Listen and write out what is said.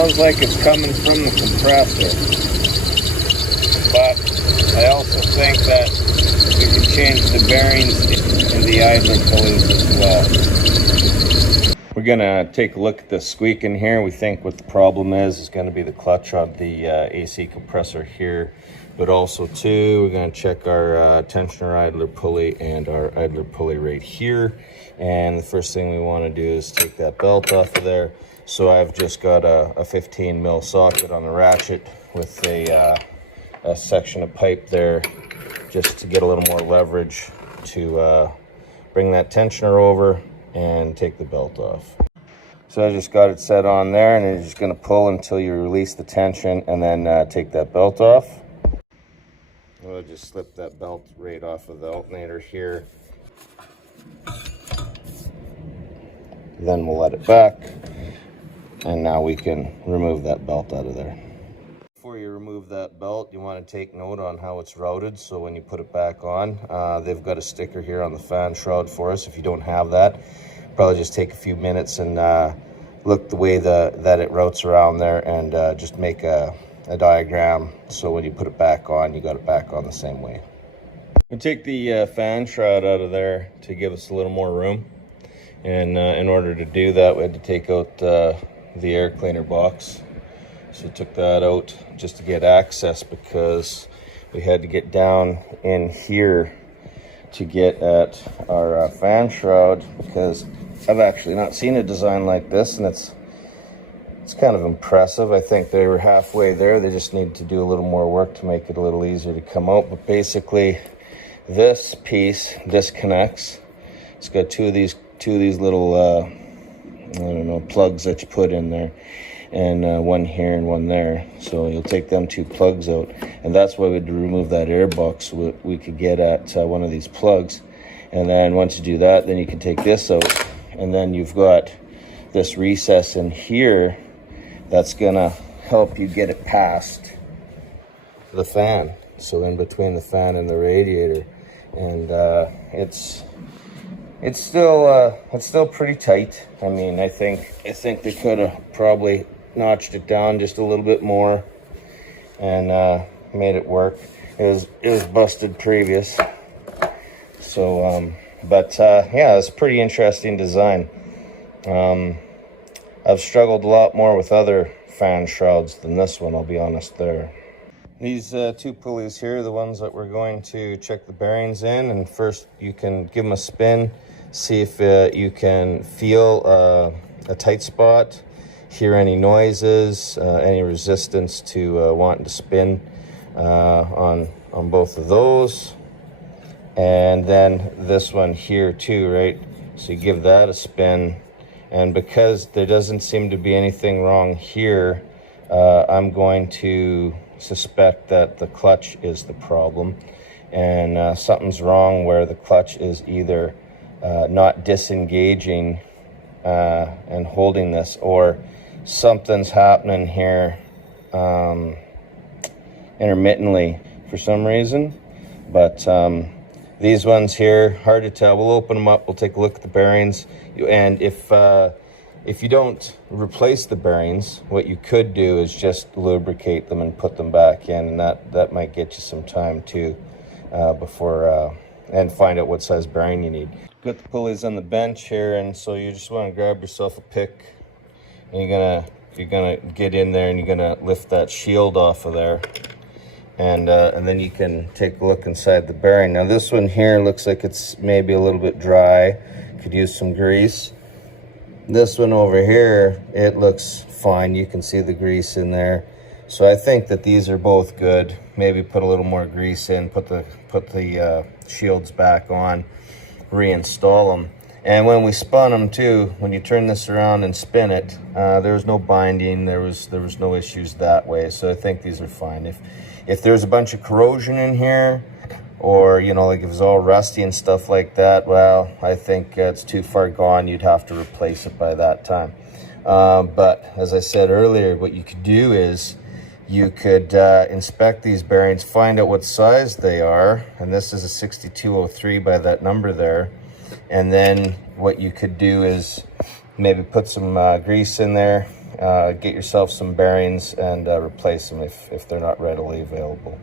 sounds like it's coming from the compressor, but I also think that we can change the bearings in the idler pulleys as well. We're gonna take a look at the squeak in here. We think what the problem is going to be the clutch on the AC compressor here, but also too, we're gonna check our tensioner idler pulley and our idler pulley right here. And the first thing we want to do is take that belt off of there. So I've just got a 15 mil socket on the ratchet with a section of pipe there, just to get a little more leverage to bring that tensioner over and take the belt off. So I just got it set on there, and you're just going to pull until you release the tension, and then take that belt off. We'll just slip that belt right off of the alternator here. Then we'll let it back, and now we can remove that belt out of there. Before you remove that belt, you want to take note on how it's routed, so when you put it back on, they've got a sticker here on the fan shroud for us. If you don't have that, probably just take a few minutes and look the way that it routes around there, and just make a diagram, so when you put it back on, you got it back on the same way. We take the fan shroud out of there to give us a little more room. And in order to do that, we had to take out the air cleaner box. So we took that out just to get access, because we had to get down in here to get at our fan shroud, because I've actually not seen a design like this, and it's kind of impressive. I think they were halfway there. They just need to do a little more work to make it a little easier to come out. But basically, this piece disconnects. It's got two of these little I don't know, plugs that you put in there, and one here and one there. So you'll take them two plugs out, and that's why we had to remove that air box, so we could get at one of these plugs. And then once you do that, then you can take this out, and then you've got this recess in here that's gonna help you get it past the fan, so in between the fan and the radiator. And it's still pretty tight. I mean, I think they could have probably notched it down just a little bit more and made it work. It was busted previous. So, yeah, it's a pretty interesting design. I've struggled a lot more with other fan shrouds than this one, I'll be honest there. These two pulleys here are the ones that we're going to check the bearings in, and first you can give them a spin, see if you can feel a tight spot, hear any noises, any resistance to wanting to spin on both of those. And then this one here too, right? So you give that a spin, and because there doesn't seem to be anything wrong here, I'm going to suspect that the clutch is the problem, and something's wrong where the clutch is either not disengaging and holding this, or something's happening here intermittently for some reason. But these ones here, hard to tell. We'll open them up, we'll take a look at the bearings, and if you don't replace the bearings, what you could do is just lubricate them and put them back in, and that might get you some time too, before and find out what size bearing you need. Got the pulleys on the bench here, and so you just want to grab yourself a pick, and you're gonna get in there and you're gonna lift that shield off of there, and then you can take a look inside the bearing. Now this one here looks like it's maybe a little bit dry, could use some grease. This one over here, it looks fine. You can see the grease in there. So I think that these are both good. Maybe put a little more grease in, put the shields back on, reinstall them. And when we spun them too, when you turn this around and spin it, there was no binding, there was no issues that way. So I think these are fine. If there's a bunch of corrosion in here, or, you know, like if it's all rusty and stuff like that, well, I think it's too far gone. You'd have to replace it by that time. But as I said earlier, what you could do is you could inspect these bearings, find out what size they are. And this is a 6203 by that number there. And then what you could do is maybe put some grease in there get yourself some bearings and replace them if they're not readily available.